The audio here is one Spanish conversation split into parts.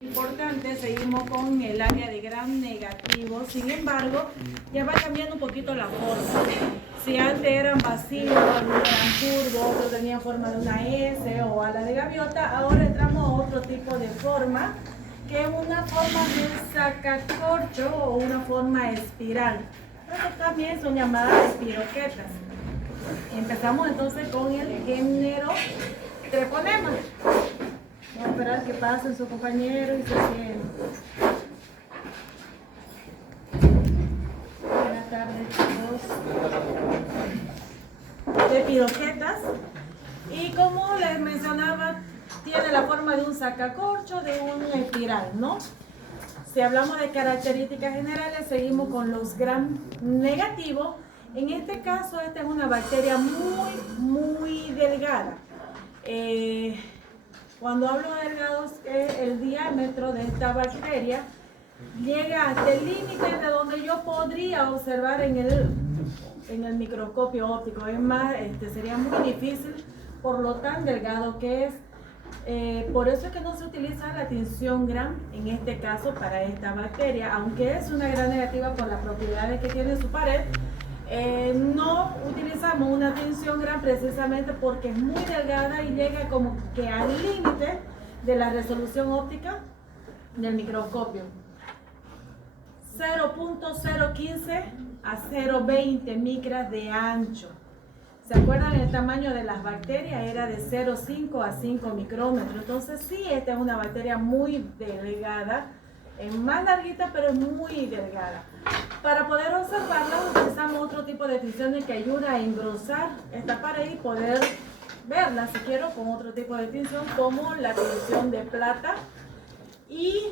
Importante, seguimos con el área de gram negativo. Sin embargo, ya va cambiando un poquito la forma. Si antes eran vacíos, algunos eran curvos, otros tenían forma de una S o ala de gaviota, ahora entramos a otro tipo de forma, que es una forma de sacacorcho o una forma espiral. Pero también son llamadas espiroquetas. Empezamos entonces con el género treponema. Vamos a esperar que pasen su compañero y se sienten. Buenas tardes, chicos. De piroquetas. Y como les mencionaba, tiene la forma de un sacacorcho, de una espiral, ¿no? Si hablamos de características generales, seguimos con los gram negativos. En este caso, esta es una bacteria muy delgada. Cuando hablo de delgados, el diámetro de esta bacteria llega hasta el límite de donde yo podría observar en el microscopio óptico. Es más, sería muy difícil por lo tan delgado que es. Por eso es que no se utiliza la tinción gram en este caso para esta bacteria, aunque es una gram negativa por las propiedades que tiene su pared. No utilizamos una tinción gram precisamente porque es muy delgada y llega como que al límite de la resolución óptica del microscopio. 0.015 a 0.20 micras de ancho. ¿Se acuerdan? El tamaño de las bacterias era de 0.5 a 5 micrómetros. Entonces sí, esta es una bacteria muy delgada, es más larguita pero es muy delgada. Para poder observarla utilizamos otro tipo de tinciones que ayuda a engrosar esta pared y poder verla, si quiero, con otro tipo de tinción como la tinción de plata. Y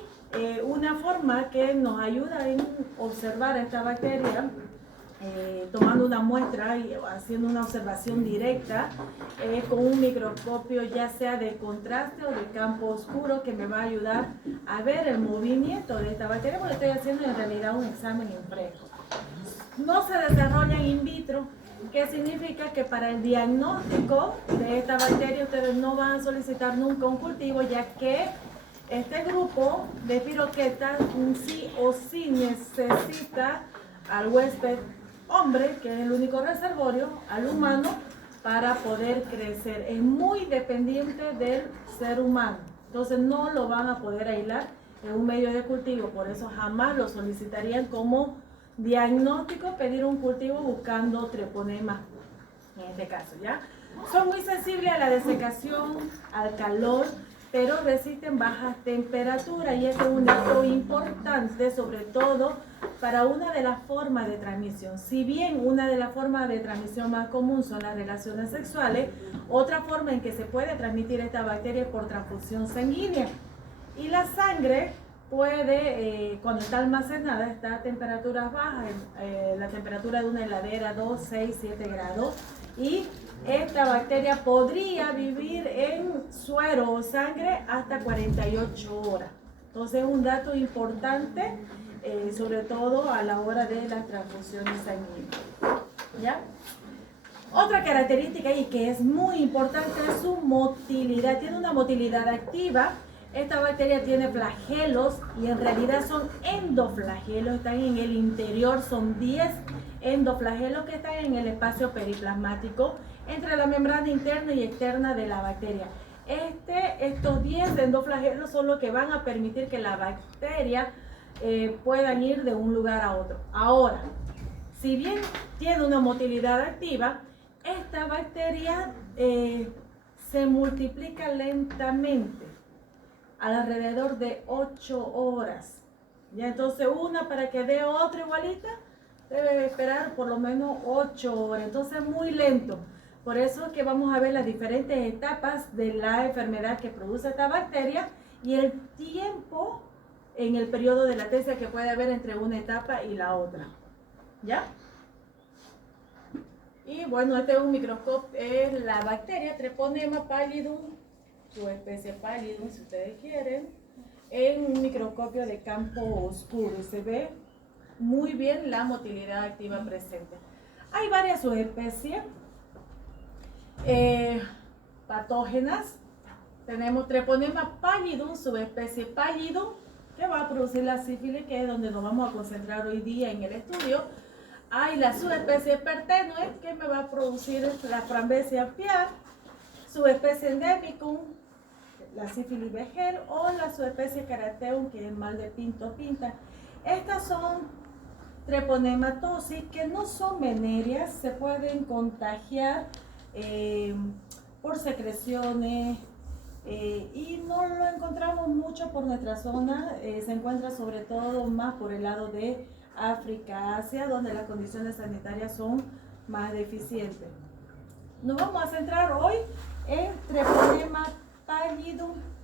una forma que nos ayuda en observar esta bacteria, tomando una muestra y haciendo una observación directa con un microscopio ya sea de contraste o de campo oscuro, que me va a ayudar a ver el movimiento de esta bacteria, porque estoy haciendo en realidad un examen en fresco. No se desarrolla in vitro, que significa que para el diagnóstico de esta bacteria ustedes no van a solicitar nunca un cultivo, ya que este grupo de piroquetas sí o sí necesita al huésped hombre, que es el único reservorio, al humano, para poder crecer. Es muy dependiente del ser humano, entonces no lo van a poder aislar en un medio de cultivo, por eso jamás lo solicitarían como diagnóstico, pedir un cultivo buscando treponema en este caso, ¿ya? Son muy sensibles a la desecación, al calor, pero resisten bajas temperaturas, y este es un dato importante, sobre todo para una de las formas de transmisión. Si bien una de las formas de transmisión más común son las relaciones sexuales, otra forma en que se puede transmitir esta bacteria es por transfusión sanguínea. Y la sangre puede, cuando está almacenada, está a temperaturas bajas, la temperatura de una heladera, 2, 6, 7 grados, y esta bacteria podría vivir en suero o sangre hasta 48 horas. Entonces es un dato importante, sobre todo a la hora de las transfusiones sanguíneas, ¿ya? Otra característica y que es muy importante es su motilidad. Tiene una motilidad activa. Esta bacteria tiene flagelos y en realidad son endoflagelos, están en el interior, son 10 endoflagelos que están en el espacio periplasmático entre la membrana interna y externa de la bacteria. Estos 10 endoflagelos son los que van a permitir que la bacteria puedan ir de un lugar a otro. Ahora, si bien tiene una motilidad activa, esta bacteria se multiplica lentamente, alrededor de 8 horas. Ya, entonces una para que dé otra igualita debe esperar por lo menos 8 horas. Entonces es muy lento. Por eso es que vamos a ver las diferentes etapas de la enfermedad que produce esta bacteria y el tiempo en el periodo de latencia que puede haber entre una etapa y la otra. ¿Ya? Y bueno, este es un microscopio, es la bacteria Treponema pallidum, su especie pallidum, si ustedes quieren, en un microscopio de campo oscuro, y se ve muy bien la motilidad activa presente. Hay varias subespecies patógenas Tenemos treponema pallidum, subespecie pallidum, que va a producir la sífilis, que es donde nos vamos a concentrar hoy día en el estudio. Hay la subespecie pertenue, que me va a producir la Frambesia apiar, subespecie endemicum, la sífilis Becher, o la subespecie carateum, que es el mal de Pinto Pinta. Estas son treponematosis que no son venéreas, se pueden contagiar por secreciones, y no lo encontramos mucho por nuestra zona, se encuentra sobre todo más por el lado de África, Asia, donde las condiciones sanitarias son más deficientes. Nos vamos a centrar hoy en treponema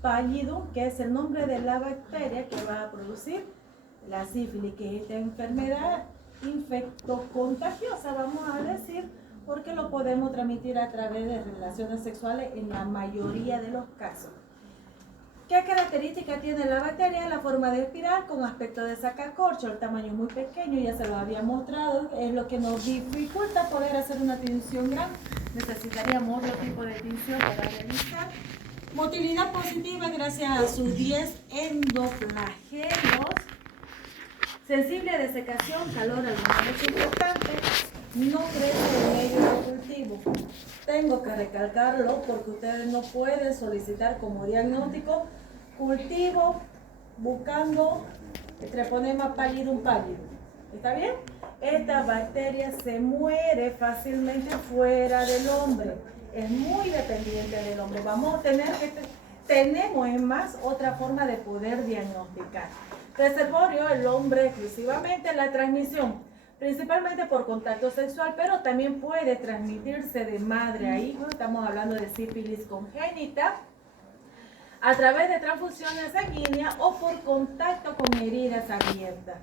pallidum, que es el nombre de la bacteria que va a producir la sífilis, que es esta enfermedad infectocontagiosa, vamos a decir, porque lo podemos transmitir a través de relaciones sexuales en la mayoría de los casos. ¿Qué características tiene la bacteria? La forma de espiral con aspecto de sacacorcho, el tamaño muy pequeño, ya se lo había mostrado, es lo que nos dificulta poder hacer una tinción grande. Necesitaríamos otro tipo de tinción para realizar. Motilidad positiva gracias a sus 10 endoflagelios. Sensible a desecación, calor, alguna vez importante. No crece en medio de cultivo. Tengo que recalcarlo porque ustedes no pueden solicitar como diagnóstico cultivo buscando treponema pallidum pallidum. ¿Está bien? Esta bacteria se muere fácilmente fuera del hombre. Es muy dependiente del hombre. Vamos a tener que tenemos es más otra forma de poder diagnosticar. Reservorio, el hombre exclusivamente, la transmisión principalmente por contacto sexual, pero también puede transmitirse de madre a hijo. Estamos hablando de sífilis congénita, a través de transfusiones sanguíneas o por contacto con heridas abiertas.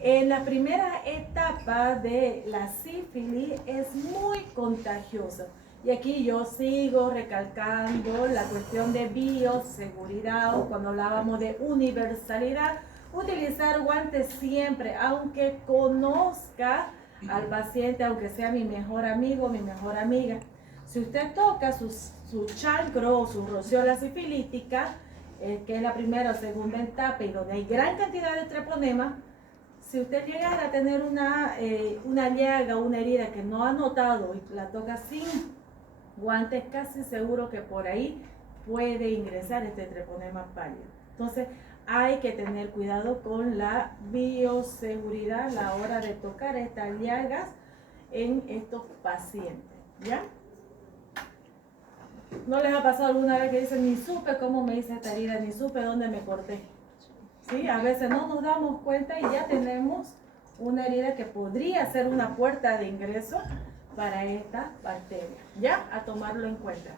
En la primera etapa de la sífilis es muy contagiosa. Y aquí yo sigo recalcando la cuestión de bioseguridad, o cuando hablábamos de universalidad, utilizar guantes siempre, aunque conozca al paciente, aunque sea mi mejor amigo, mi mejor amiga. Si usted toca su chancro o su rociola sifilítica, que es la primera o segunda etapa y donde hay gran cantidad de treponema, si usted llegara a tener una llaga o una herida que no ha notado y la toca sin guantes, casi seguro que por ahí puede ingresar este treponema pálido. Entonces hay que tener cuidado con la bioseguridad a la hora de tocar estas llagas en estos pacientes, ¿ya? ¿No les ha pasado alguna vez que dicen ni supe cómo me hice esta herida, ni supe dónde me corté? ¿Sí? A veces no nos damos cuenta y ya tenemos una herida que podría ser una puerta de ingreso para esta bacteria, ¿ya? A tomarlo en cuenta.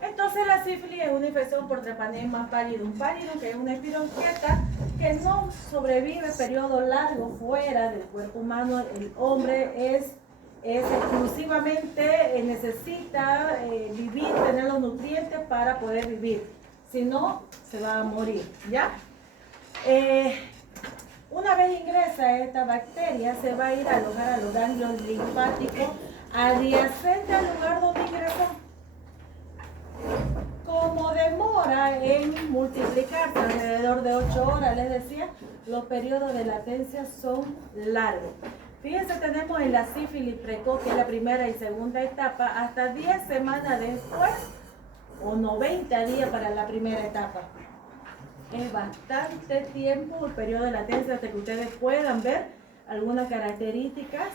Entonces la sífilis es una infección por treponema pallidum, que es una espironquieta que no sobrevive periodo largo fuera del cuerpo humano. El hombre es exclusivamente necesita vivir, tener los nutrientes para poder vivir. Si no, se va a morir, ¿ya? Una vez ingresa esta bacteria, se va a ir a alojar a los ganglios linfáticos adyacente al lugar donde ingresó. Como demora en multiplicarse alrededor de 8 horas, les decía, los periodos de latencia son largos. Fíjense, tenemos en la sífilis precoz, que es la primera y segunda etapa, hasta 10 semanas después o 90 días para la primera etapa. Es bastante tiempo el periodo de latencia hasta que ustedes puedan ver algunas características,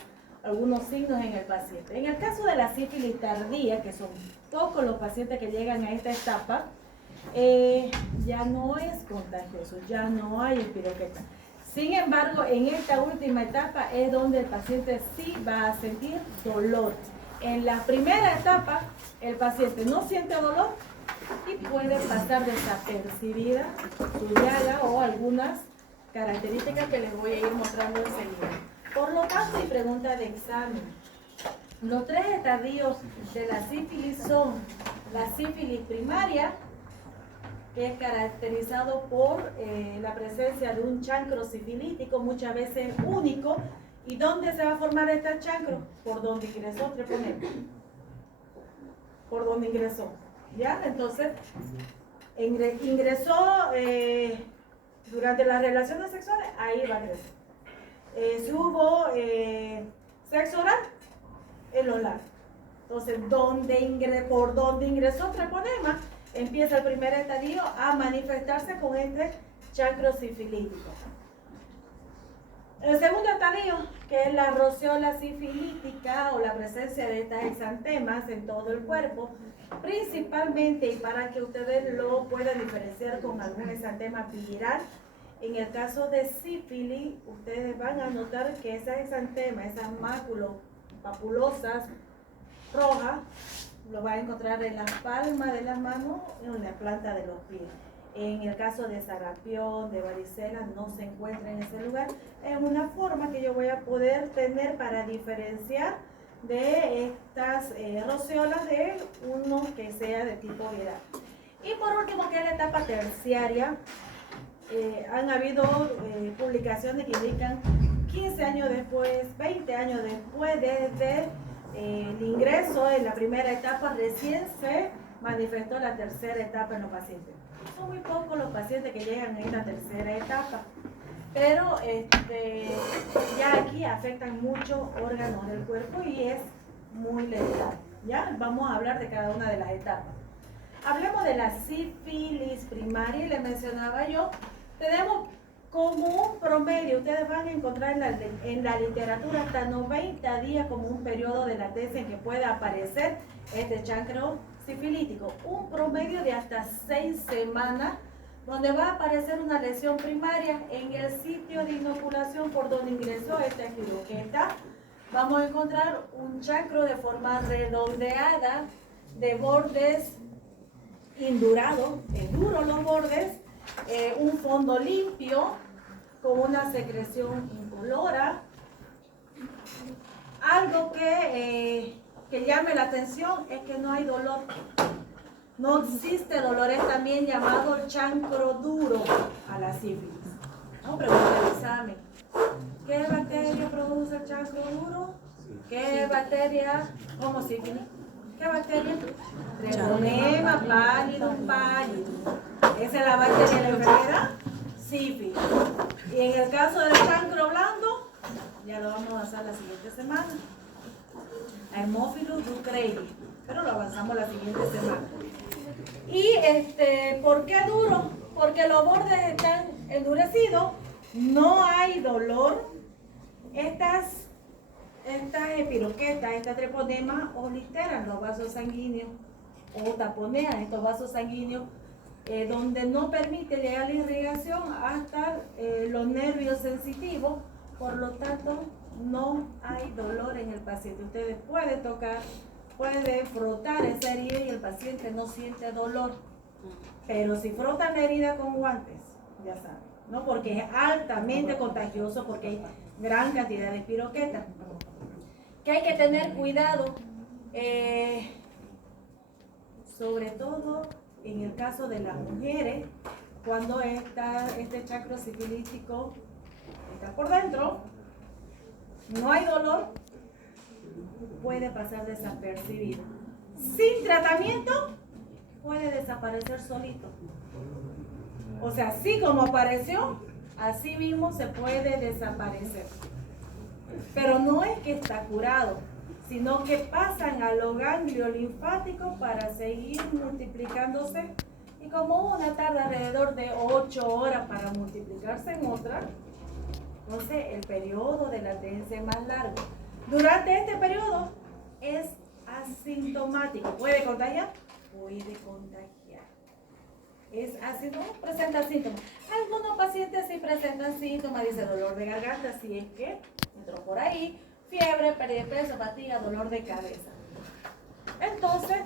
algunos signos en el paciente. En el caso de la sífilis tardía, que son pocos los pacientes que llegan a esta etapa, ya no es contagioso, ya no hay espiroqueta. Sin embargo, en esta última etapa es donde el paciente sí va a sentir dolor. En la primera etapa, el paciente no siente dolor y puede pasar desapercibida su llaga o algunas características que les voy a ir mostrando enseguida. Por lo tanto, y pregunta de examen, los 3 estadios de la sífilis son la sífilis primaria, que es caracterizado por la presencia de un chancro sifilítico, muchas veces único. ¿Y dónde se va a formar este chancro? Por donde ingresó treponema. Por donde ingresó, ¿ya? Entonces, ingresó durante las relaciones sexuales, ahí va a crecer. Si hubo sexo oral, en los labios. Entonces, por donde ingresó treponema, empieza el primer estadio a manifestarse con este chancro sifilítico. El segundo estadio, que es la roceola sifilítica o la presencia de estas exantemas en todo el cuerpo, principalmente, y para que ustedes lo puedan diferenciar con algún exantema viral, en el caso de sífilis, ustedes van a notar que esas exantemas, esas máculas papulosas rojas, lo van a encontrar en las palmas de las manos y en la planta de los pies. En el caso de sarampión, de varicela, no se encuentra en ese lugar. Es una forma que yo voy a poder tener para diferenciar de estas roceolas de uno que sea de tipo viral. Y por último, que es la etapa terciaria. Han habido publicaciones que indican 15 años después, 20 años después desde el ingreso en la primera etapa, recién se manifestó la tercera etapa en los pacientes. Son muy pocos los pacientes que llegan a esta tercera etapa, pero ya aquí afectan muchos órganos del cuerpo y es muy letal. Ya vamos a hablar de cada una de las etapas. Hablemos de la sífilis primaria, y le mencionaba yo, tenemos como un promedio, ustedes van a encontrar en la literatura hasta 90 días como un periodo de latencia en que pueda aparecer este chancro sifilítico. Un promedio de hasta 6 semanas, donde va a aparecer una lesión primaria en el sitio de inoculación por donde ingresó esta espiroqueta. Vamos a encontrar un chancro de forma redondeada, de bordes indurados, duros los bordes, un fondo limpio con una secreción incolora. Algo que llame la atención es que no hay dolor. No existe dolor, es también llamado el chancro duro a la sífilis. Vamos a preguntar el examen. ¿Qué bacteria produce el chancro duro? ¿Qué bacteria como sífilis? ¿Qué bacteria? Treponema pallidum pallidum. Esa es la bacteria de la enfermedad sífilis. Y en el caso del chancro blando, ya lo vamos a hacer la siguiente semana. Haemophilus ducreyi, pero lo avanzamos la siguiente semana. Y ¿por qué duro? Porque los bordes están endurecidos, no hay dolor. Estas espiroquetas, esta treponema obliteran los vasos sanguíneos o taponean estos vasos sanguíneos, donde no permite llegar la irrigación hasta los nervios sensitivos. Por lo tanto, no hay dolor en el paciente. Ustedes pueden tocar, pueden frotar esa herida y el paciente no siente dolor. Pero si frotan la herida con guantes, ya saben, ¿no? Porque es altamente contagioso, porque hay gran cantidad de espiroquetas. Que hay que tener cuidado, sobre todo en el caso de las mujeres, cuando este chancro sifilítico está por dentro, no hay dolor, puede pasar desapercibido. Sin tratamiento, puede desaparecer solito. O sea, así como apareció, así mismo se puede desaparecer. Pero no es que está curado, sino que pasan a los ganglios linfáticos para seguir multiplicándose. Y como una tarda alrededor de 8 horas para multiplicarse en otra, entonces el periodo de latencia es más largo. Durante este periodo es asintomático. ¿Puede contagiar? Puede contagiar. Es así, no presenta síntomas. Algunos pacientes sí presentan síntomas, dice dolor de garganta, si es que entró por ahí, fiebre, pérdida de peso, fatiga, dolor de cabeza. Entonces,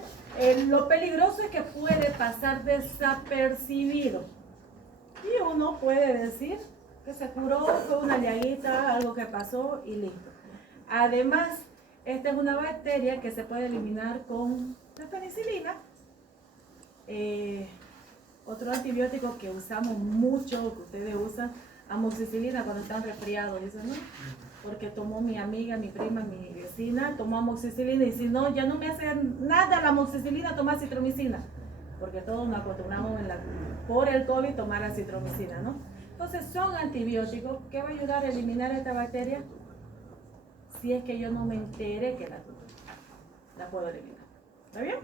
lo peligroso es que puede pasar desapercibido. Y uno puede decir que se curó, fue una llaguita, algo que pasó y listo. Además, esta es una bacteria que se puede eliminar con la penicilina. Otro antibiótico que usamos mucho, que ustedes usan, amoxicilina cuando están resfriados, dicen, ¿no? Porque tomó mi amiga, mi prima, mi vecina, tomó amoxicilina y si no, ya no me hace nada la amoxicilina, toma citromicina. porque todos nos acostumbramos por el COVID tomar acitromicina, ¿no? Entonces son antibióticos que va a ayudar a eliminar esta bacteria si es que yo no me entere que la puedo eliminar. ¿Está bien?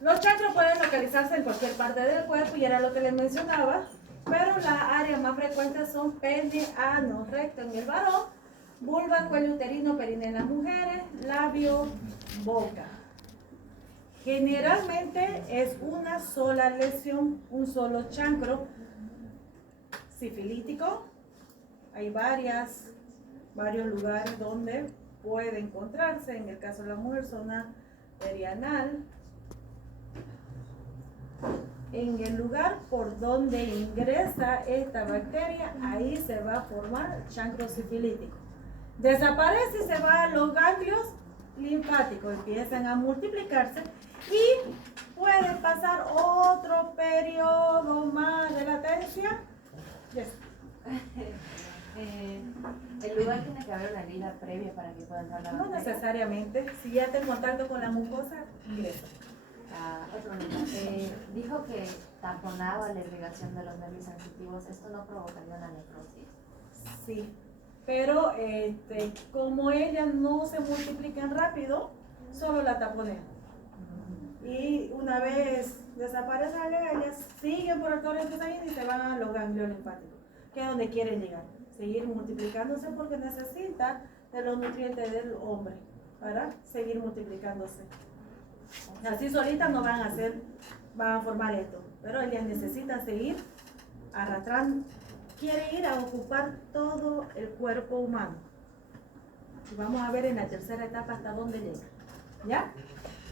Los chancros pueden localizarse en cualquier parte del cuerpo y era lo que les mencionaba, pero las áreas más frecuentes son pene, ano, recto en el varón, vulva, cuello uterino, perine en las mujeres, labio, boca. Generalmente es una sola lesión, un solo chancro sifilítico. Hay varios lugares donde puede encontrarse. En el caso de la mujer, zona perianal. En el lugar por donde ingresa esta bacteria, ahí se va a formar chancro sifilítico. Desaparece y se va a los ganglios linfáticos, empiezan a multiplicarse y puede pasar otro periodo más de latencia. ¿El lugar tiene que haber una herida previa para que pueda entrar la bacteria? No necesariamente, si ya está en contacto con la mucosa, ingresa. Otro tema. Dijo que taponaba la irrigación de los nervios sensitivos. ¿Esto no provocaría una necrosis? Sí, pero como ellas no se multiplican rápido, solo la taponean. Y una vez desaparecen, ellas siguen por el torrente sanguíneo y se van a los ganglios linfáticos, que es donde quieren llegar. Seguir multiplicándose porque necesita de los nutrientes del hombre para seguir multiplicándose. Así solitas no van a formar esto, pero ellas necesitan seguir arrastrando, quiere ir a ocupar todo el cuerpo humano. Y vamos a ver en la tercera etapa hasta dónde llega. ¿Ya?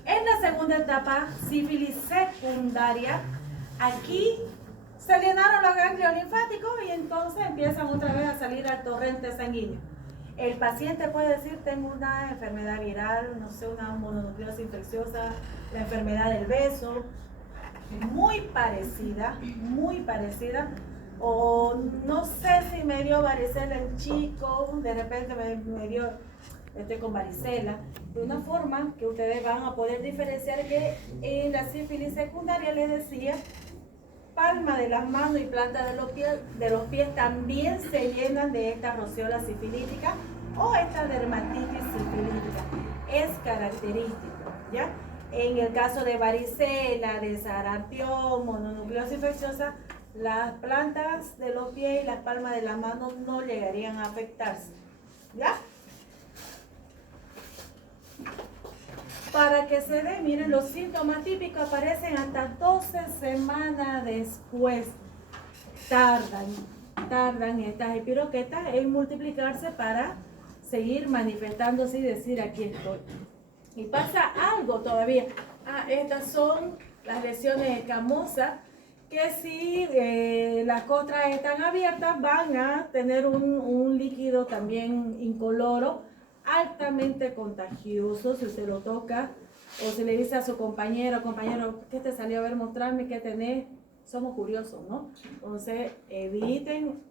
En la segunda etapa, sífilis secundaria, aquí se llenaron los ganglios linfáticos y entonces empiezan otra vez a salir al torrente sanguíneo. El paciente puede decir, tengo una enfermedad viral, no sé, una mononucleosis infecciosa, la enfermedad del beso, muy parecida, o no sé si me dio varicela en chico, de repente me dio, estoy con varicela, de una forma que ustedes van a poder diferenciar que en la sífilis secundaria les decía, palma de las manos y planta de los pies también se llenan de esta roceola sifilítica o esta dermatitis sifilítica. Es característico, ¿ya? En el caso de varicela, de sarampión, mononucleosis infecciosa, las plantas de los pies y las palmas de las manos no llegarían a afectarse, ¿ya? Para que se dé, miren, los síntomas típicos aparecen hasta 12 semanas después. Tardan estas epiroquetas en multiplicarse para seguir manifestándose y decir aquí estoy. Y pasa algo todavía. Estas son las lesiones escamosas que si las costras están abiertas van a tener un líquido también incoloro altamente contagioso si usted lo toca o si le dice a su compañero, ¿qué te salió a ver? Mostrarme qué tenés. Somos curiosos, ¿no? Entonces eviten,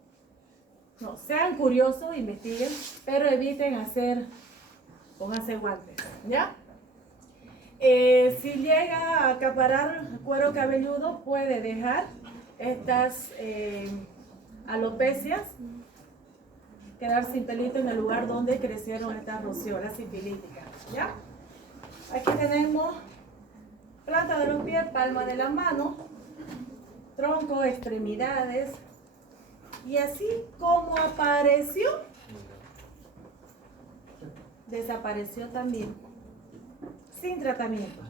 no, sean curiosos, investiguen, pero eviten pónganse guantes, ¿ya? Si llega a acaparar cuero cabelludo, puede dejar estas alopecias, quedar sin pelito en el lugar donde crecieron estas rociolas sifilíticas, ¿ya? Aquí tenemos planta de los pies, palma de la mano, tronco, extremidades, y así como apareció, desapareció también, sin tratamiento.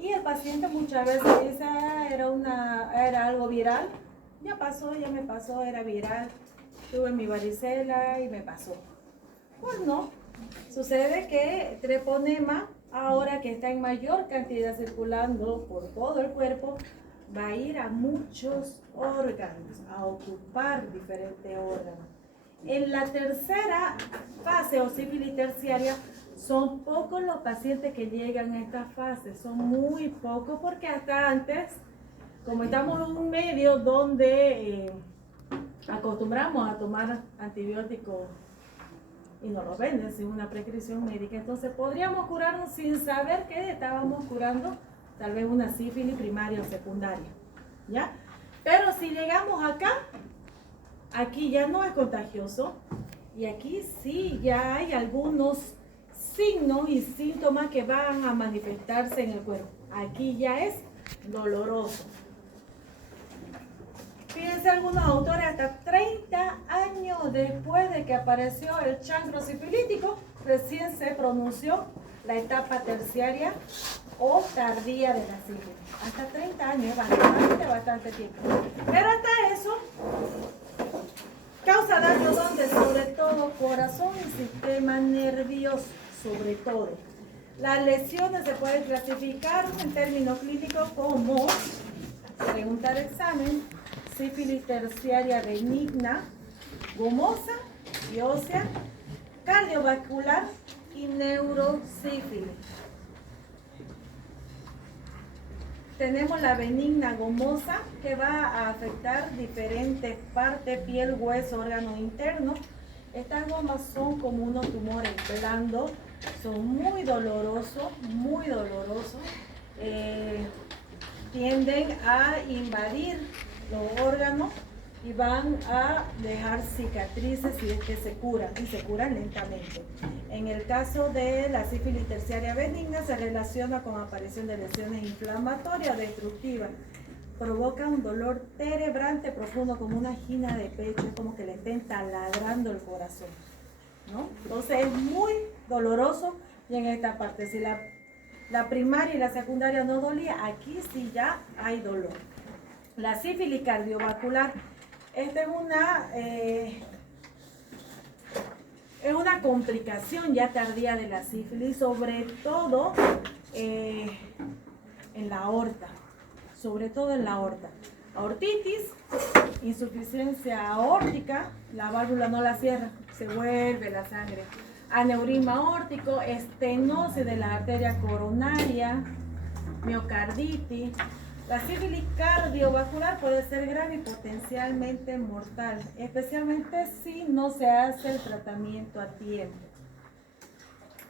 Y el paciente muchas veces dice, era algo viral, ya pasó, ya me pasó, era viral, tuve mi varicela y me pasó. Pues no, sucede que treponema, ahora que está en mayor cantidad circulando por todo el cuerpo, va a ir a muchos órganos, a ocupar diferentes órganos. En la tercera fase o sífilis terciaria, son pocos los pacientes que llegan a esta fase, son muy pocos porque hasta antes, como estamos en un medio donde acostumbramos a tomar antibióticos y nos lo venden sin una prescripción médica. Entonces podríamos curarnos sin saber que estábamos curando tal vez una sífilis primaria o secundaria, ¿ya? Pero si llegamos acá, aquí ya no es contagioso y aquí sí ya hay algunos signos y síntomas que van a manifestarse en el cuerpo. Aquí ya es doloroso. Fíjense, algunos autores hasta 30 años después de que apareció el chancro sifilítico, recién se pronunció la etapa terciaria o tardía de la sífilis. Hasta 30 años, bastante tiempo. Pero hasta eso causa daño donde, sobre todo corazón y sistema nervioso, sobre todo. Las lesiones se pueden clasificar en términos clínicos como, pregunta de examen, sífilis terciaria benigna, gomosa y ósea, cardiovascular y neurosífilis. Tenemos la benigna gomosa, que va a afectar diferentes partes, piel, hueso, órganos internos. Estas gomas son como unos tumores blandos, son muy dolorosos, tienden a invadir los órganos y van a dejar cicatrices si es que se curan, y se curan lentamente. En el caso de la sífilis terciaria benigna se relaciona con aparición de lesiones inflamatorias destructivas. Provoca un dolor terebrante profundo, como una angina de pecho, es como que le estén taladrando el corazón, ¿no? Entonces es muy doloroso. Y en esta parte, si la primaria y la secundaria no dolía, aquí sí ya hay dolor. La sífilis cardiovascular, esta es una complicación ya tardía de la sífilis, sobre todo en la aorta, aortitis, insuficiencia aórtica, la válvula no la cierra, se vuelve la sangre, aneurisma aórtico, estenosis de la arteria coronaria, miocarditis. La sífilis cardiovascular puede ser grave y potencialmente mortal, especialmente si no se hace el tratamiento a tiempo.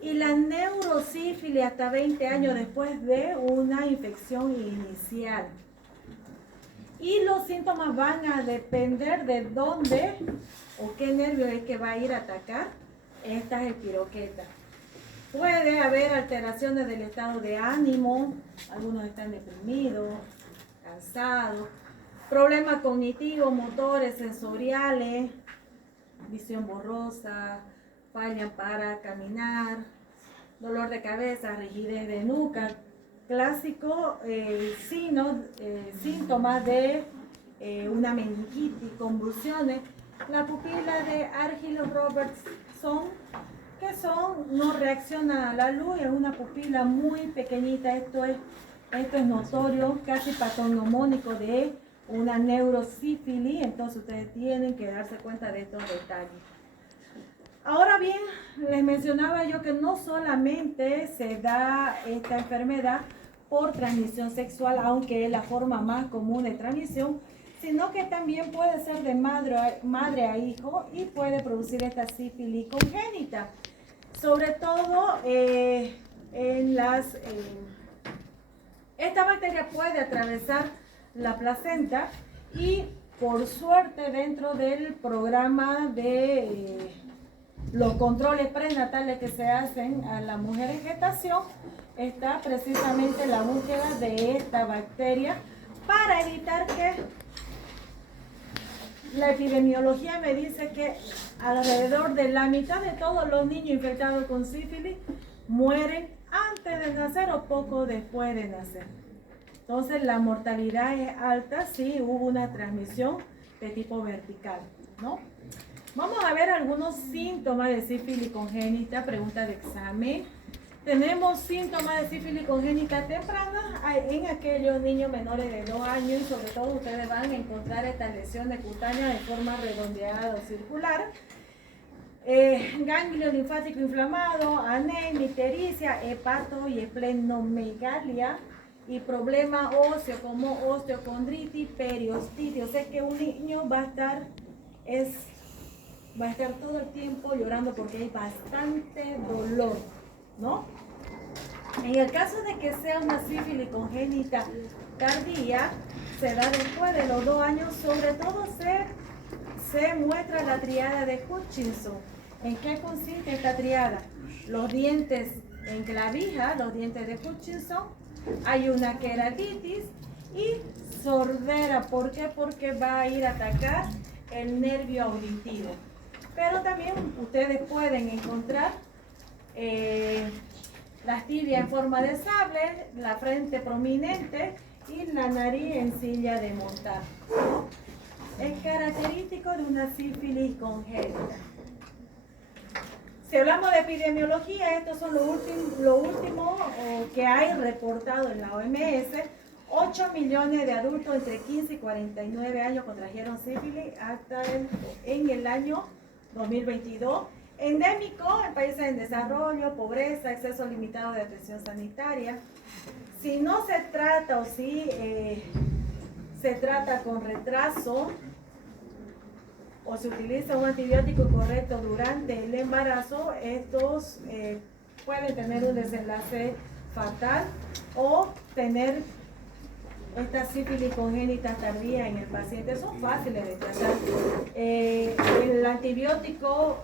Y la neurosífilis hasta 20 años después de una infección inicial. Y los síntomas van a depender de dónde o qué nervio es que va a ir a atacar estas espiroquetas. Puede haber alteraciones del estado de ánimo, algunos están deprimidos, cansados, problemas cognitivos, motores, sensoriales, visión borrosa, falla para caminar, dolor de cabeza, rigidez de nuca, clásico síntomas de una meningitis, convulsiones. La pupila de Argyll-Robertson, no reacciona a la luz, es una pupila muy pequeñita. Esto es notorio, casi patognomónico de una neurosífilis, entonces ustedes tienen que darse cuenta de estos detalles. Ahora bien, les mencionaba yo que no solamente se da esta enfermedad por transmisión sexual, aunque es la forma más común de transmisión, sino que también puede ser de madre a hijo y puede producir esta sífilis congénita. Sobre todo esta bacteria puede atravesar la placenta y, por suerte, dentro del programa de los controles prenatales que se hacen a la mujer en gestación, está precisamente la búsqueda de esta bacteria para evitar que la epidemiología me dice que alrededor de la mitad de todos los niños infectados con sífilis mueren antes de nacer o poco después de nacer. Entonces la mortalidad es alta si hubo una transmisión de tipo vertical, ¿no? Vamos a ver algunos síntomas de sífilis congénita, pregunta de examen. Tenemos síntomas de sífilis congénita temprana en aquellos niños menores de 2 años, y sobre todo ustedes van a encontrar estas lesiones cutáneas de forma redondeada o circular. Ganglio linfático inflamado, anemia, ictericia, hepato y esplenomegalia, y problemas óseos como osteocondritis, periostitis. O sea que un niño va a estar va a estar todo el tiempo llorando porque hay bastante dolor, ¿no? En el caso de que sea una sífilis congénita tardía, se da después de los 2 años, sobre todo se muestra la triada de Hutchinson. ¿En qué consiste esta triada? Los dientes en clavija, los dientes de Hutchinson, hay una queratitis y sordera. ¿Por qué? Porque va a ir a atacar el nervio auditivo. Pero también ustedes pueden encontrar las tibias en forma de sable, la frente prominente y la nariz en silla de montar. Es característico de una sífilis congénita. Si hablamos de epidemiología, estos son lo último que hay reportado en la OMS. 8 millones de adultos entre 15 y 49 años contrajeron sífilis hasta en el año 2022. Endémico en países en desarrollo, pobreza, acceso limitado de atención sanitaria. Si no se trata o si se trata con retraso o se utiliza un antibiótico correcto durante el embarazo, estos pueden tener un desenlace fatal o tener esta sífilis congénita tardía en el paciente. Son fáciles de tratar. El antibiótico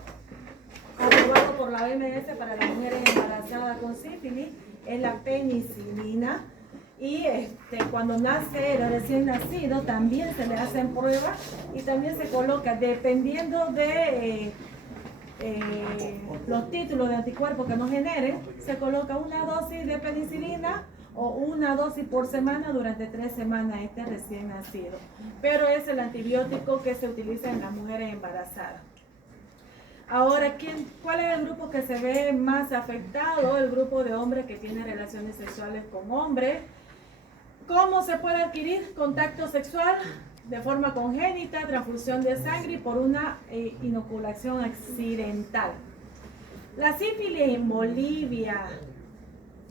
aprobado por la OMS para las mujeres embarazadas con sífilis es la penicilina. Y cuando nace el recién nacido también se le hacen pruebas y también se coloca, dependiendo de los títulos de anticuerpos que nos generen, se coloca una dosis de penicilina o una dosis por semana durante 3 semanas este recién nacido. Pero es el antibiótico que se utiliza en las mujeres embarazadas. Ahora, ¿cuál es el grupo que se ve más afectado? El grupo de hombres que tienen relaciones sexuales con hombres. ¿Cómo se puede adquirir contacto sexual? De forma congénita, transfusión de sangre y por una inoculación accidental. La sífilis en Bolivia,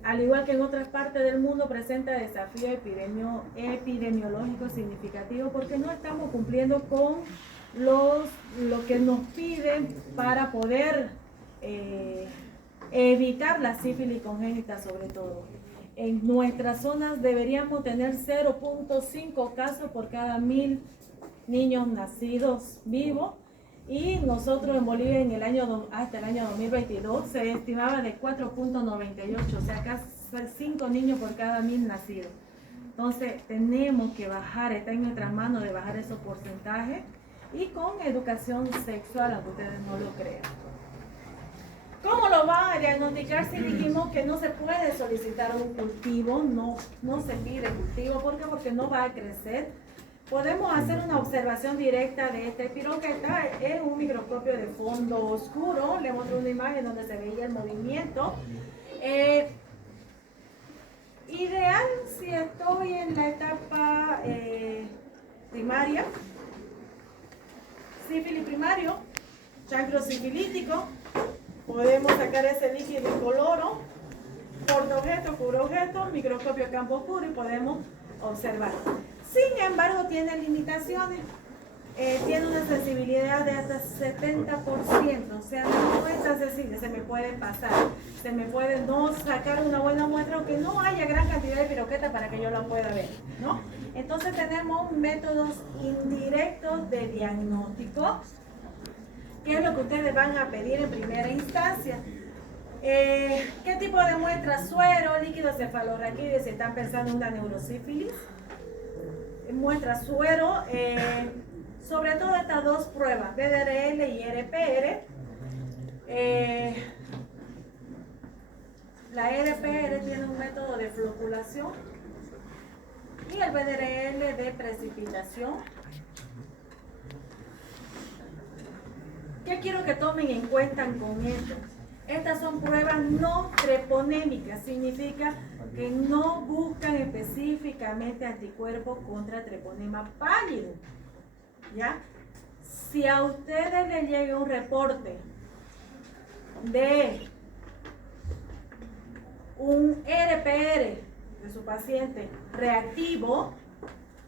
al igual que en otras partes del mundo, presenta desafíos epidemiológicos significativos porque no estamos cumpliendo con lo que nos piden para poder evitar la sífilis congénita sobre todo. En nuestras zonas deberíamos tener 0.5 casos por cada 1000 niños nacidos vivos y nosotros en Bolivia hasta el año 2022 se estimaba de 4.98, o sea casi 5 niños por cada 1000 nacidos. Entonces tenemos que bajar, está en nuestras manos de bajar esos porcentajes y con educación sexual, aunque ustedes no lo crean. ¿Cómo lo va a diagnosticar si dijimos que no se puede solicitar un cultivo? No se pide cultivo. ¿Por qué? Porque no va a crecer. Podemos hacer una observación directa de este pirón que está en un microscopio de fondo oscuro. Le muestro una imagen donde se veía el movimiento. Ideal si estoy en la etapa primaria. Sífilis primario, chancro sifilítico. Podemos sacar ese líquido incoloro, portaobjeto, cubreobjeto, microscopio de campo oscuro y podemos observar. Sin embargo, tiene limitaciones. Tiene una sensibilidad de hasta 70%, o sea, no es tan sensible, se me puede pasar, se me puede no sacar una buena muestra, aunque no haya gran cantidad de piroquetas para que yo la pueda ver, ¿no? Entonces tenemos métodos indirectos de diagnóstico. ¿Qué es lo que ustedes van a pedir en primera instancia? ¿Qué tipo de muestra? Suero, líquido cefalorraquídeo, si están pensando en una neurosífilis. Muestra suero, sobre todo estas dos pruebas, BDRL y RPR. La RPR tiene un método de floculación y el BDRL de precipitación. ¿Qué quiero que tomen en cuenta con esto? Estas son pruebas no treponémicas, significa que no buscan específicamente anticuerpos contra treponema pálido. ¿Ya? Si a ustedes les llega un reporte de un RPR de su paciente reactivo,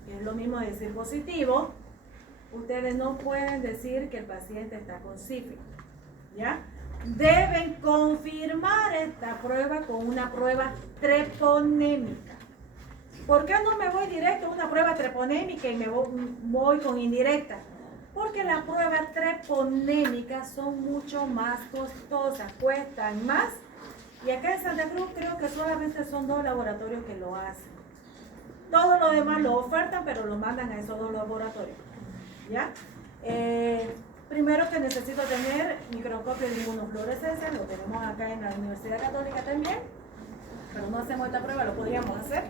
que es lo mismo decir positivo, ustedes no pueden decir que el paciente está con sífilis, ¿ya? Deben confirmar esta prueba con una prueba treponémica. ¿Por qué no me voy directo a una prueba treponémica y me voy con indirecta? Porque las pruebas treponémicas son mucho más costosas, cuestan más. Y acá en Santa Cruz creo que solamente son 2 laboratorios que lo hacen. Todo lo demás lo ofertan, pero lo mandan a esos 2 laboratorios. ¿Ya? Primero que necesito tener microscopio de inmunofluorescencia, lo tenemos acá en la Universidad Católica también, pero no hacemos esta prueba, lo podríamos hacer.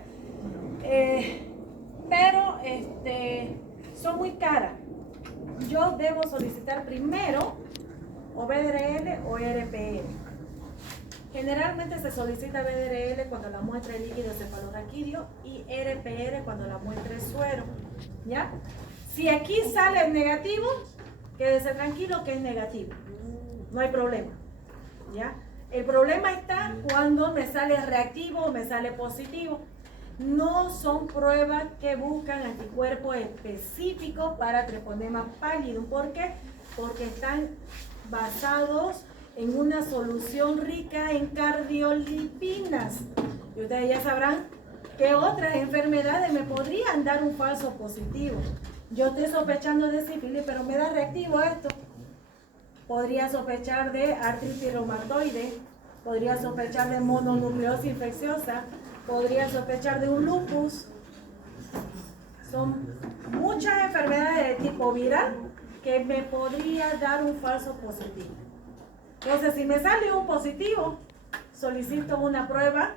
Pero son muy caras. Yo debo solicitar primero o BDRL o RPL. Generalmente se solicita BDRL cuando la muestra es líquido cefalorraquídeo y RPL cuando la muestra es suero. ¿Ya? Si aquí sale negativo, quédese tranquilo que es negativo. No hay problema. ¿Ya? El problema está cuando me sale reactivo o me sale positivo. No son pruebas que buscan anticuerpos específicos para treponema pallidum. ¿Por qué? Porque están basados en una solución rica en cardiolipinas. Y ustedes ya sabrán que otras enfermedades me podrían dar un falso positivo. Yo estoy sospechando de sífilis, pero me da reactivo esto. Podría sospechar de artritis reumatoide, podría sospechar de mononucleosis infecciosa, podría sospechar de un lupus. Son muchas enfermedades de tipo viral que me podría dar un falso positivo. Entonces, si me sale un positivo, solicito una prueba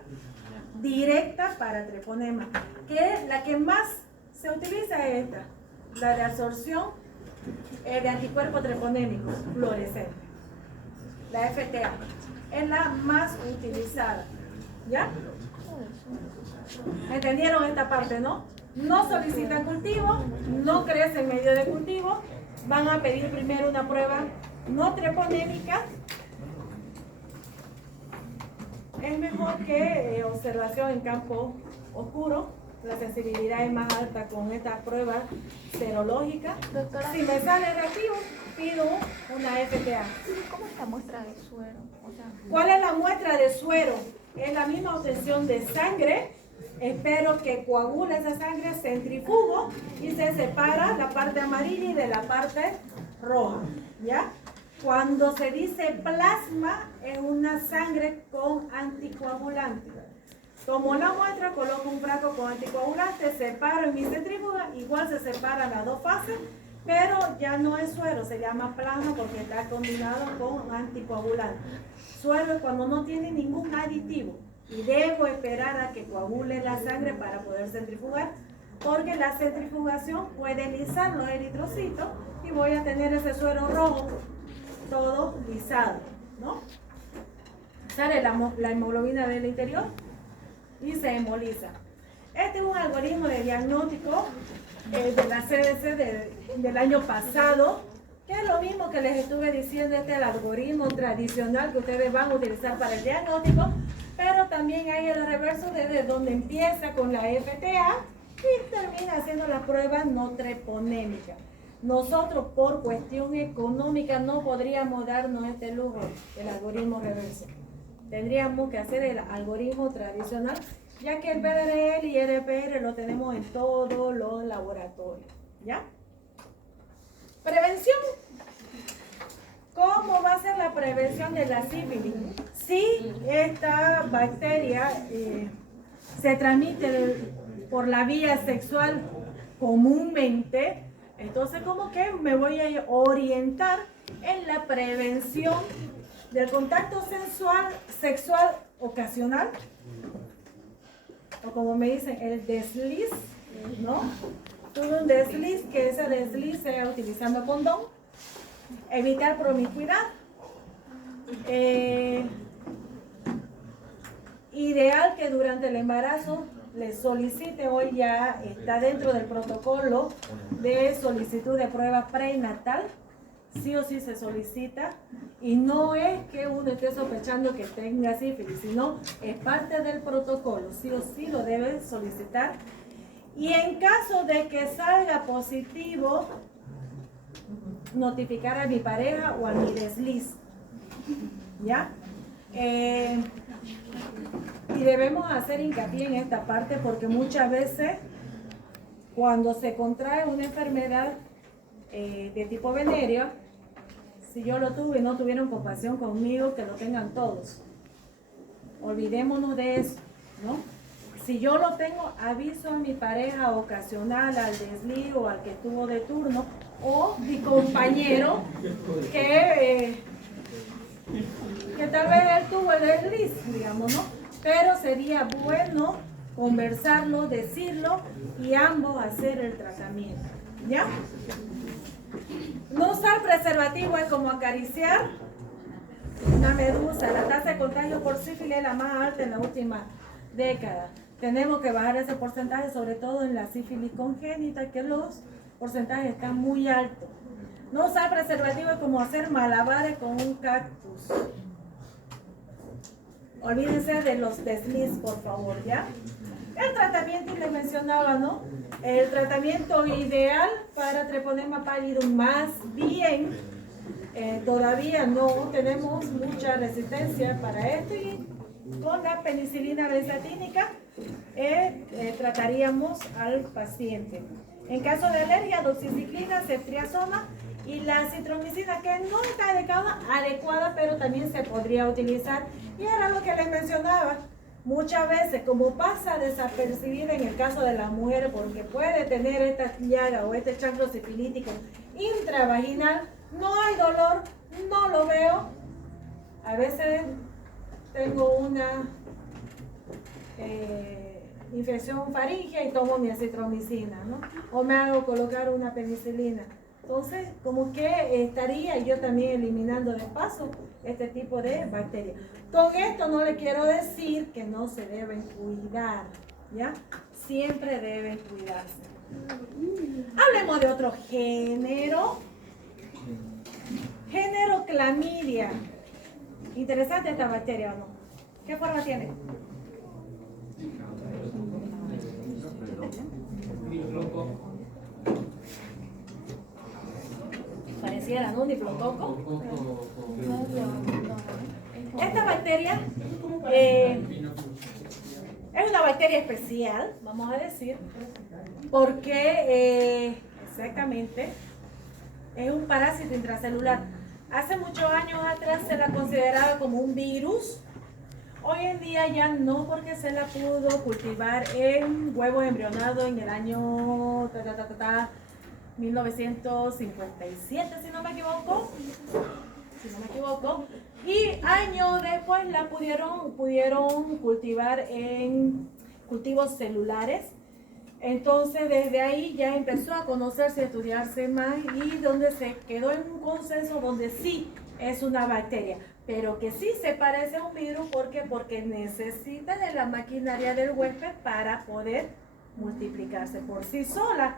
directa para treponema, que la que más se utiliza es esta, la de absorción de anticuerpos treponémicos fluorescentes, la FTA, es la más utilizada. ¿Ya? ¿Entendieron esta parte, no? No solicitan cultivo, no crecen en medio de cultivo, van a pedir primero una prueba no treponémica. Es mejor que observación en campo oscuro. La sensibilidad es más alta con esta prueba serológica. Doctora, si me sale reactivo, pido una FTA. ¿cómo es la muestra de suero? ¿Cuál es la muestra de suero? Es la misma obtención de sangre. Espero que coagule esa sangre, centrifugo y se separa la parte amarilla y de la parte roja. ¿Ya? Cuando se dice plasma, es una sangre con anticoagulante. Tomo la muestra, coloco un frasco con anticoagulante, separo en mi centrífuga, igual se separan las 2 fases, pero ya no es suero, se llama plasma porque está combinado con anticoagulante. Suero es cuando no tiene ningún aditivo y debo esperar a que coagule la sangre para poder centrifugar, porque la centrifugación puede lisar los eritrocitos y voy a tener ese suero rojo todo lisado, ¿no? Sale la hemoglobina del interior y se hemoliza. Este es un algoritmo de diagnóstico de la CDC del año pasado, que es lo mismo que les estuve diciendo. Este es el algoritmo tradicional que ustedes van a utilizar para el diagnóstico, pero también hay el reverso desde donde empieza con la FTA y termina haciendo las pruebas no treponémicas. Nosotros por cuestión económica no podríamos darnos este lujo del algoritmo reverso. Tendríamos que hacer el algoritmo tradicional, ya que el BDRL y RPR lo tenemos en todos los laboratorios. ¿Ya? Prevención. ¿Cómo va a ser la prevención de la sífilis? Si esta bacteria se transmite por la vía sexual comúnmente, entonces como que me voy a orientar en la prevención del contacto sexual ocasional, o como me dicen, el desliz, ¿no? Tuve un desliz, que ese desliz sea utilizando condón, evitar promiscuidad, ideal que durante el embarazo le solicite, hoy ya está dentro del protocolo de solicitud de prueba prenatal, sí o sí se solicita, y no es que uno esté sospechando que tenga sífilis, sino es parte del protocolo, sí o sí lo debe solicitar. Y en caso de que salga positivo, notificar a mi pareja o a mi desliz. ¿Ya? Y debemos hacer hincapié en esta parte porque muchas veces cuando se contrae una enfermedad de tipo venéreo, si yo lo tuve y no tuvieron compasión conmigo, que lo tengan todos. Olvidémonos de eso, ¿no? Si yo lo tengo, aviso a mi pareja ocasional, al desliz o al que estuvo de turno, o mi compañero que tal vez él tuvo el desliz, digamos, ¿no? Pero sería bueno conversarlo, decirlo y ambos hacer el tratamiento, ¿ya? No usar preservativo es como acariciar una medusa. La tasa de contagio por sífilis es la más alta en la última década. Tenemos que bajar ese porcentaje, sobre todo en la sífilis congénita, que los porcentajes están muy altos. No usar preservativo es como hacer malabares con un cactus. Olvídense de los desliz, por favor, ¿ya? El tratamiento, les mencionaba, ¿no? El tratamiento ideal para Treponema pallidum, más bien, todavía no tenemos mucha resistencia para esto y con la penicilina benzatínica trataríamos al paciente. En caso de alergia, doxiciclina, ceftriaxona y la citromicina, que no está adecuada, pero también se podría utilizar. Y era lo que les mencionaba. Muchas veces, como pasa desapercibida en el caso de las mujeres, porque puede tener esta llaga o este chancro sifilítico intravaginal, no hay dolor, no lo veo. A veces tengo una infección faríngea y tomo mi acitromicina, ¿no? O me hago colocar una penicilina. Entonces, como que estaría yo también eliminando de paso este tipo de bacterias. Con esto no le quiero decir que no se deben cuidar, ¿ya? Siempre deben cuidarse. Hablemos de otro género. Género clamidia. Interesante esta bacteria, ¿o no? ¿Qué forma tiene? Pareciera, ¿no? Un diplococo. Esta bacteria es una bacteria especial, vamos a decir, porque exactamente es un parásito intracelular. Hace muchos años atrás se la consideraba como un virus. Hoy en día ya no, porque se la pudo cultivar en huevos embrionados en el año 1957, si no me equivoco. Y años después la pudieron cultivar en cultivos celulares. Entonces desde ahí ya empezó a conocerse, a estudiarse más, y donde se quedó en un consenso donde sí es una bacteria, pero que sí se parece a un virus. ¿Por qué? Porque necesita de la maquinaria del huésped para poder multiplicarse. Por sí sola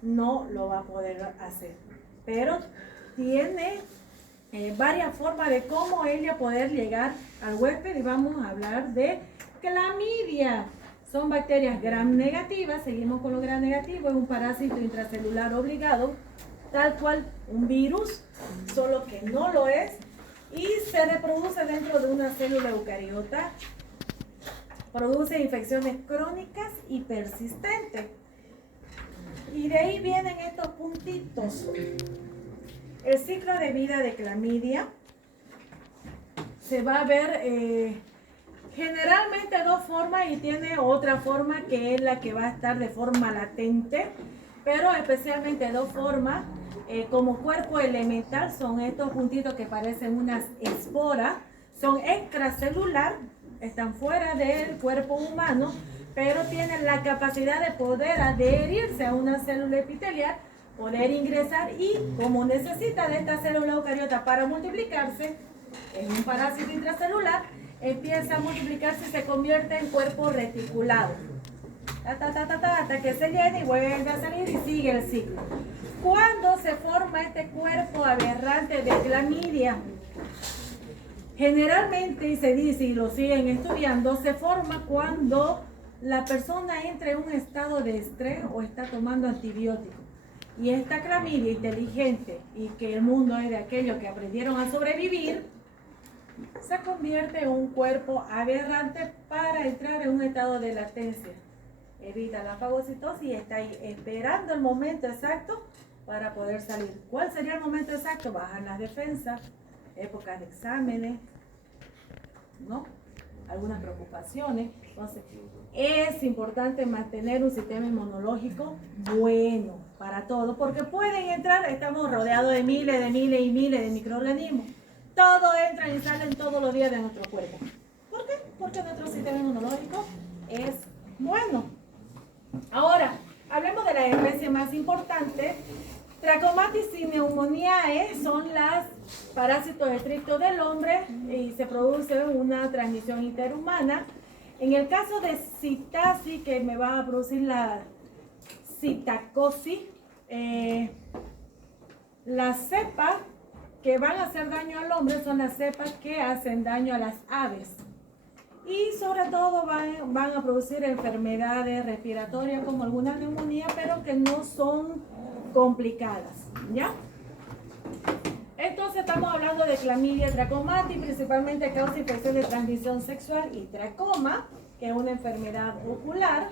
no lo va a poder hacer, pero tiene varias formas de cómo ella poder llegar al huésped, y vamos a hablar de clamidia. Son bacterias gram negativas. Seguimos con lo gram negativo. Es un parásito intracelular obligado, tal cual un virus, solo que no lo es, y se reproduce dentro de una célula eucariota. Produce infecciones crónicas y persistentes. Y de ahí vienen estos puntitos. El ciclo de vida de clamidia se va a ver generalmente dos formas, y tiene otra forma que es la que va a estar de forma latente, pero especialmente dos formas. Como cuerpo elemental son estos puntitos que parecen unas esporas, son extracelular, están fuera del cuerpo humano, pero tienen la capacidad de poder adherirse a una célula epitelial, poder ingresar, y como necesita de esta célula eucariota para multiplicarse, es un parásito intracelular, empieza a multiplicarse y se convierte en cuerpo reticulado. Hasta que se llene y vuelve a salir y sigue el ciclo. ¿Cuándo se forma este cuerpo aberrante de clamidia? Generalmente, y se dice, y lo siguen estudiando, se forma cuando la persona entra en un estado de estrés o está tomando antibióticos. Y esta clamidia inteligente y que el mundo es de aquellos que aprendieron a sobrevivir, se convierte en un cuerpo aberrante para entrar en un estado de latencia. Evita la fagocitosis y está ahí esperando el momento exacto para poder salir. ¿Cuál sería el momento exacto? Bajan las defensas, épocas de exámenes, ¿no? Algunas preocupaciones. Entonces, es importante mantener un sistema inmunológico bueno para todo, porque pueden entrar, estamos rodeados de miles y miles de microorganismos. Todos entran y salen todos los días de nuestro cuerpo. ¿Por qué? Porque nuestro sistema inmunológico es bueno. Ahora, hablemos de las especies más importantes. Trachomatis y Pneumoniae son las parásitos estrictos del hombre y se produce una transmisión interhumana. En el caso de Psittacis, que me va a producir la psittacosis, las cepas que van a hacer daño al hombre son las cepas que hacen daño a las aves. Y sobre todo van a producir enfermedades respiratorias como alguna neumonía, pero que no son complicadas, ¿ya? Entonces estamos hablando de clamidia trachomatis, principalmente causa infección de transmisión sexual, y tracoma, que es una enfermedad ocular,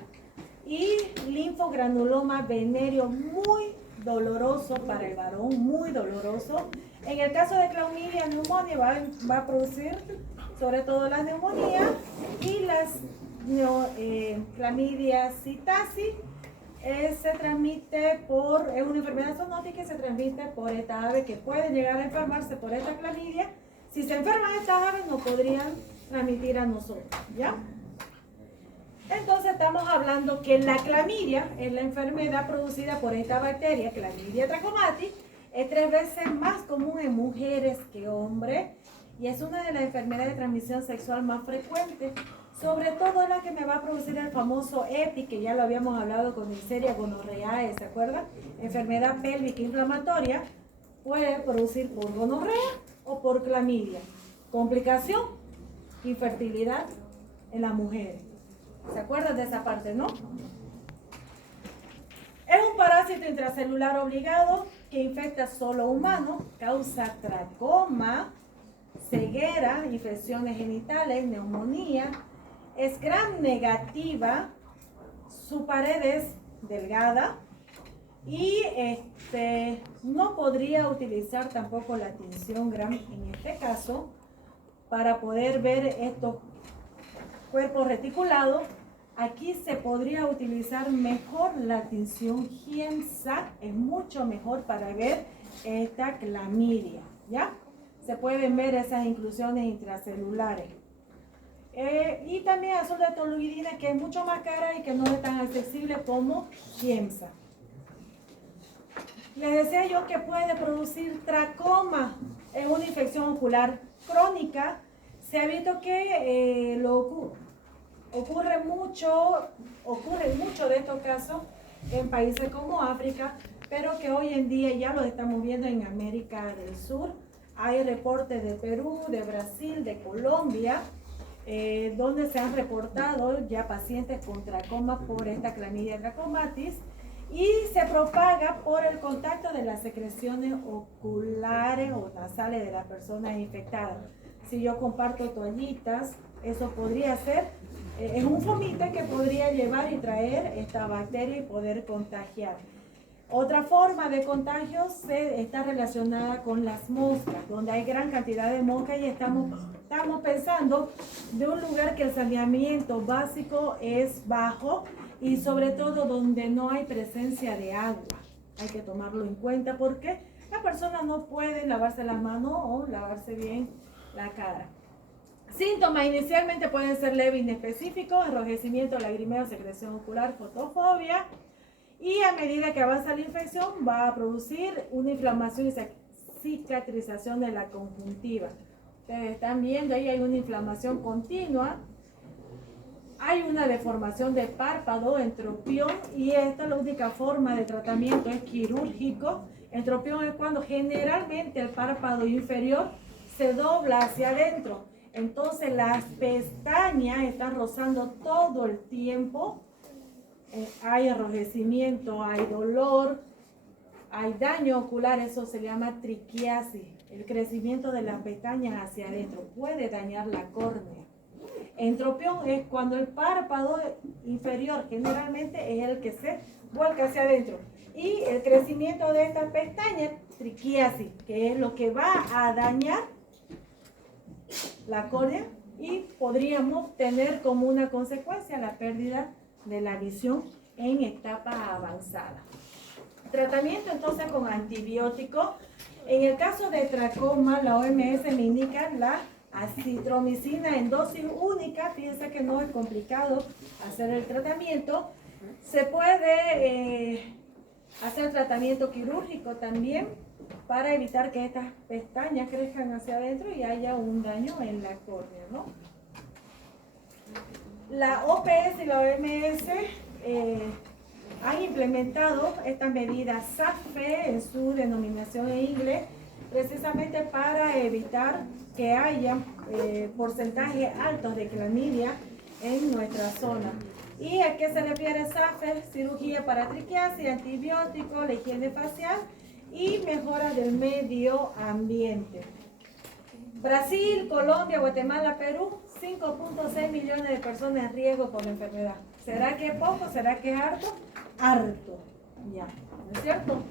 y linfogranuloma venéreo, muy doloroso para el varón, muy doloroso. En el caso de clamidia neumonía va a producir sobre todo la neumonía, y las clamidia Psittacis se transmite es una enfermedad zoonótica y se transmite por esta ave, que puede llegar a enfermarse por esta clamidia. Si se enferman estas aves, no podrían transmitir a nosotros, ¿ya? Entonces estamos hablando que la clamidia es la enfermedad producida por esta bacteria, Clamidia trachomatis, es 3 veces más común en mujeres que hombres y es una de las enfermedades de transmisión sexual más frecuentes, sobre todo la que me va a producir el famoso EPI, que ya lo habíamos hablado con Neisseria gonorrheae, ¿se acuerdan? Enfermedad pélvica inflamatoria, puede producir por gonorrea o por clamidia. Complicación, infertilidad en las mujeres. ¿Se acuerdan de esa parte, no? Es un parásito intracelular obligado que infecta solo humanos, causa tracoma, ceguera, infecciones genitales, neumonía, es gram negativa, su pared es delgada y no podría utilizar tampoco la tinción gram en este caso para poder ver estos cuerpos reticulados. Aquí se podría utilizar mejor la tinción Giemsa, es mucho mejor para ver esta clamidia, ¿ya? Se pueden ver esas inclusiones intracelulares. Y también azul de toluidina, que es mucho más cara y que no es tan accesible como Giemsa. Les decía yo que puede producir tracoma, es una infección ocular crónica. Se ha visto que ocurre mucho de estos casos en países como África, pero que hoy en día ya lo estamos viendo en América del Sur. Hay reportes de Perú, de Brasil, de Colombia, donde se han reportado ya pacientes con tracoma por esta clamidia trachomatis, y se propaga por el contacto de las secreciones oculares o nasales de las personas infectadas. Si yo comparto toallitas, eso podría ser, es un fomite que podría llevar y traer esta bacteria y poder contagiar. Otra forma de contagio está relacionada con las moscas, donde hay gran cantidad de moscas y estamos pensando de un lugar que el saneamiento básico es bajo y sobre todo donde no hay presencia de agua. Hay que tomarlo en cuenta porque la persona no puede lavarse las manos o lavarse bien la cara. Síntomas inicialmente pueden ser leves, inespecíficos, enrojecimiento, lagrimeo, secreción ocular, fotofobia. Y a medida que avanza la infección va a producir una inflamación y cicatrización de la conjuntiva. Ustedes están viendo ahí hay una inflamación continua. Hay una deformación del párpado, entropión, y esta la única forma de tratamiento es quirúrgico. Entropión es cuando generalmente el párpado inferior se dobla hacia adentro. Entonces las pestañas están rozando todo el tiempo. Hay enrojecimiento, hay dolor, hay daño ocular, eso se llama triquiasis, el crecimiento de las pestañas hacia adentro, puede dañar la córnea. Entropión es cuando el párpado inferior generalmente es el que se vuelca hacia adentro. Y el crecimiento de esta pestaña, triquiasis, que es lo que va a dañar la córnea y podríamos tener como una consecuencia la pérdida de la visión en etapa avanzada. Tratamiento entonces con antibiótico. En el caso de tracoma, la OMS me indica la acitromicina en dosis única. Fíjense que no es complicado hacer el tratamiento. Se puede hacer tratamiento quirúrgico también para evitar que estas pestañas crezcan hacia adentro y haya un daño en la córnea, ¿no? La OPS y la OMS han implementado estas medidas SAFE en su denominación en inglés, precisamente para evitar que haya porcentajes altos de clamidia en nuestra zona. ¿Y a qué se refiere SAFE? Cirugía para triquiasis, antibióticos, la higiene facial y mejora del medio ambiente. Brasil, Colombia, Guatemala, Perú, 5.6 millones de personas en riesgo por la enfermedad. ¿Será que es poco? ¿Será que es harto? Harto, ya, ¿no es cierto?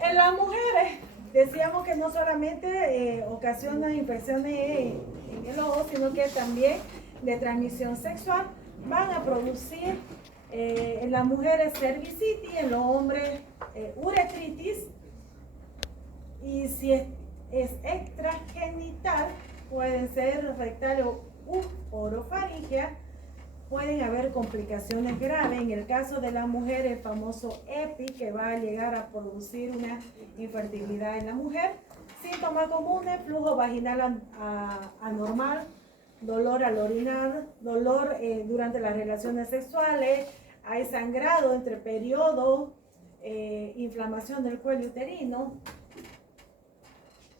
En las mujeres, decíamos que no solamente ocasiona infecciones en el ojo, sino que también de transmisión sexual van a producir en las mujeres cervicitis, en los hombres uretritis, y si es extragenital, pueden ser rectal o orofaringia, pueden haber complicaciones graves. En el caso de la mujer, el famoso EPI, que va a llegar a producir una infertilidad en la mujer. Síntomas comunes: flujo vaginal anormal, dolor al orinar, dolor durante las relaciones sexuales, hay sangrado entre periodos, inflamación del cuello uterino.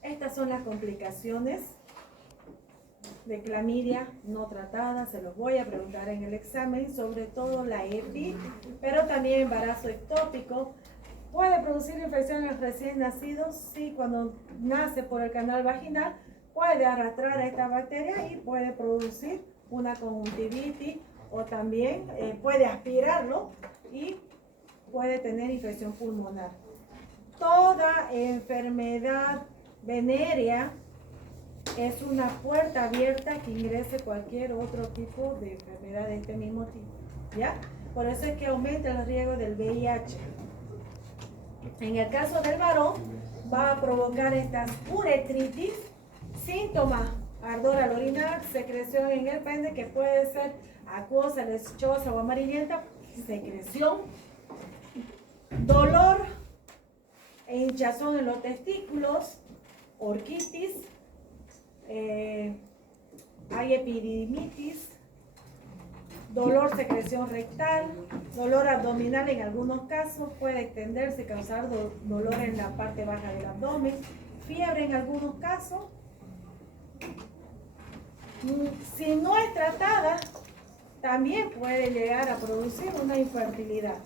Estas son las complicaciones de clamidia no tratada. Se los voy a preguntar en el examen, sobre todo la EPI, pero también embarazo ectópico. ¿Puede producir infecciones recién nacidos? Sí, cuando nace por el canal vaginal puede arrastrar a esta bacteria y puede producir una conjuntivitis, o también puede aspirarlo y puede tener infección pulmonar. Toda enfermedad venérea es una puerta abierta que ingrese cualquier otro tipo de enfermedad de este mismo tipo, ¿ya? Por eso es que aumenta el riesgo del VIH. En el caso del varón, va a provocar estas uretritis, síntomas: ardor al orinar, secreción en el pene, que puede ser acuosa, lechosa o amarillenta, secreción, dolor e hinchazón en los testículos, orquitis, hay epididimitis, dolor, secreción rectal, dolor abdominal en algunos casos, puede extenderse y causar dolor en la parte baja del abdomen, fiebre en algunos casos. Si no es tratada, también puede llegar a producir una infertilidad.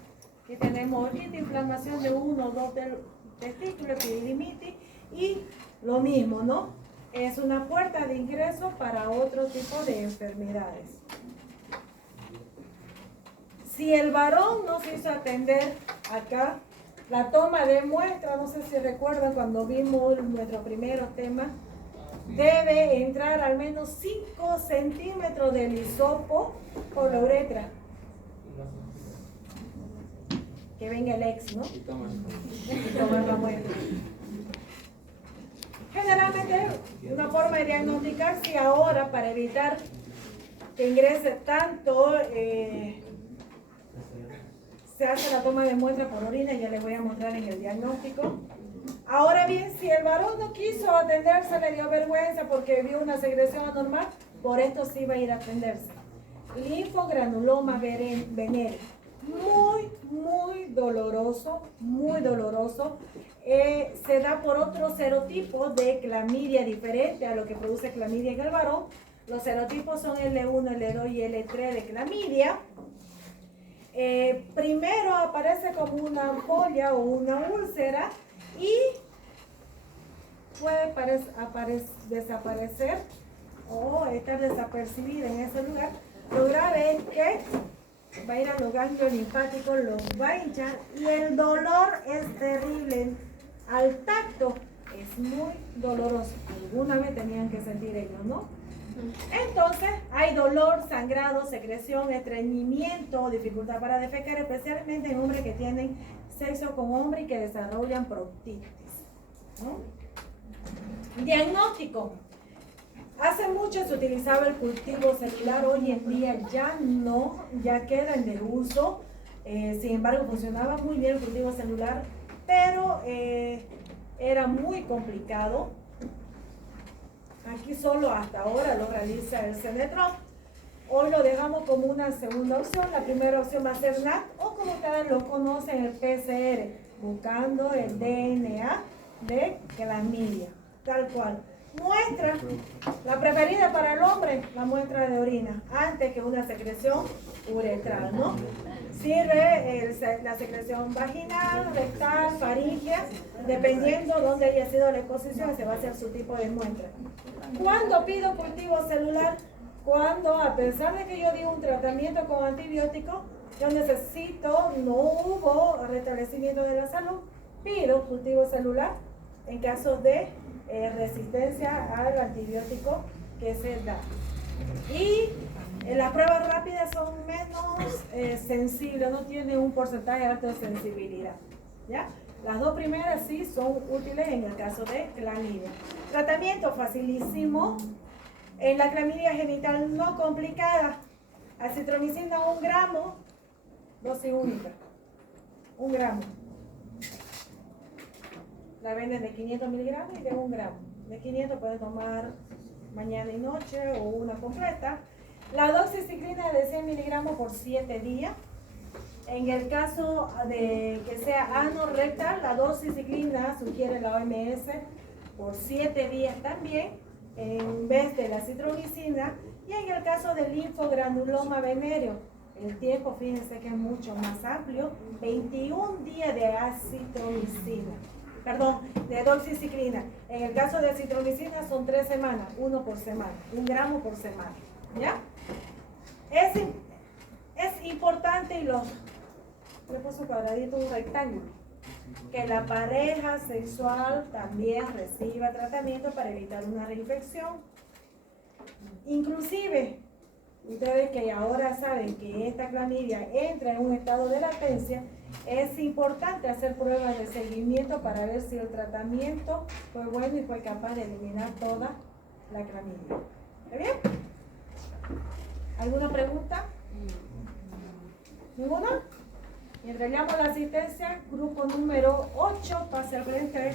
Aquí tenemos orquitis, inflamación de uno o dos del testículo, epididimitis, y lo mismo, ¿no? Es una puerta de ingreso para otro tipo de enfermedades. Si el varón no se hizo atender acá, la toma de muestra, no sé si recuerdan cuando vimos nuestro primer tema, debe entrar al menos 5 centímetros del hisopo por la uretra. Que venga el ex, ¿no? Y tomar la muestra. Generalmente, una forma de diagnosticar, si ahora, para evitar que ingrese tanto, se hace la toma de muestra por orina, ya les voy a mostrar en el diagnóstico. Ahora bien, si el varón no quiso atenderse, le dio vergüenza porque vio una secreción anormal, por esto sí va a ir a atenderse. Linfogranuloma venéreo. Muy doloroso, muy doloroso. Se da por otro serotipo de clamidia diferente a lo que produce clamidia en el varón. Los serotipos son L1, L2 y L3 de clamidia. Primero aparece como una ampolla o una úlcera ¿ya? Y puede desaparecer o estar desapercibida en ese lugar. Lo grave es que va a ir a los ganglios linfáticos, los va a hinchar y el dolor es terrible. Al tacto es muy doloroso. Alguna vez tenían que sentir ellos, ¿no? Entonces hay dolor, sangrado, secreción, estreñimiento, dificultad para defecar, especialmente en hombres que tienen sexo con hombre y que desarrollan proctitis, ¿no? Diagnóstico. Hace mucho se utilizaba el cultivo celular, hoy en día ya no, ya queda en desuso. Sin embargo, funcionaba muy bien el cultivo celular, pero era muy complicado. Aquí solo hasta ahora lo realiza el Senetron. Hoy lo dejamos como una segunda opción. La primera opción va a ser NAT o como ustedes lo conocen, el PCR, buscando el DNA de clamidia, tal cual. Muestra, la preferida para el hombre, la muestra de orina, antes que una secreción uretral, ¿no? Sirve la secreción vaginal, rectal, faríngea, dependiendo dónde haya sido la exposición, se va a hacer su tipo de muestra. ¿Cuándo pido cultivo celular? Cuando, a pesar de que yo di un tratamiento con antibiótico, yo necesito, no hubo restablecimiento de la salud, pido cultivo celular en caso de resistencia al antibiótico que se da. Y las pruebas rápidas son menos sensibles, no tienen un porcentaje alto de sensibilidad, ¿ya? Las dos primeras sí son útiles en el caso de clamidia. Tratamiento facilísimo. En la clamidia genital no complicada, acitromicina 1 gramo, dosis única, 1 gramo. La venden de 500 miligramos y de 1 gramo. De 500 pueden tomar mañana y noche o una completa. La doxiciclina de 100 miligramos por 7 días. En el caso de que sea anorrectal, la doxiciclina sugiere la OMS por 7 días también, en vez de la citromicina. Y en el caso del linfogranuloma venéreo, el tiempo, fíjense que es mucho más amplio, 21 días de acitromicina. Perdón, de doxiciclina. En el caso de citromicina son 3 semanas, 1 por semana, 1 gramo por semana. ¿Ya? Es importante, y le puse un cuadradito, un rectángulo, que la pareja sexual también reciba tratamiento para evitar una reinfección. Inclusive, ustedes que ahora saben que esta clamidia entra en un estado de latencia, es importante hacer pruebas de seguimiento para ver si el tratamiento fue bueno y fue capaz de eliminar toda la clamidia. ¿Está bien? ¿Alguna pregunta? ¿Ninguna? Y entregamos la asistencia, grupo número 8, pase al frente.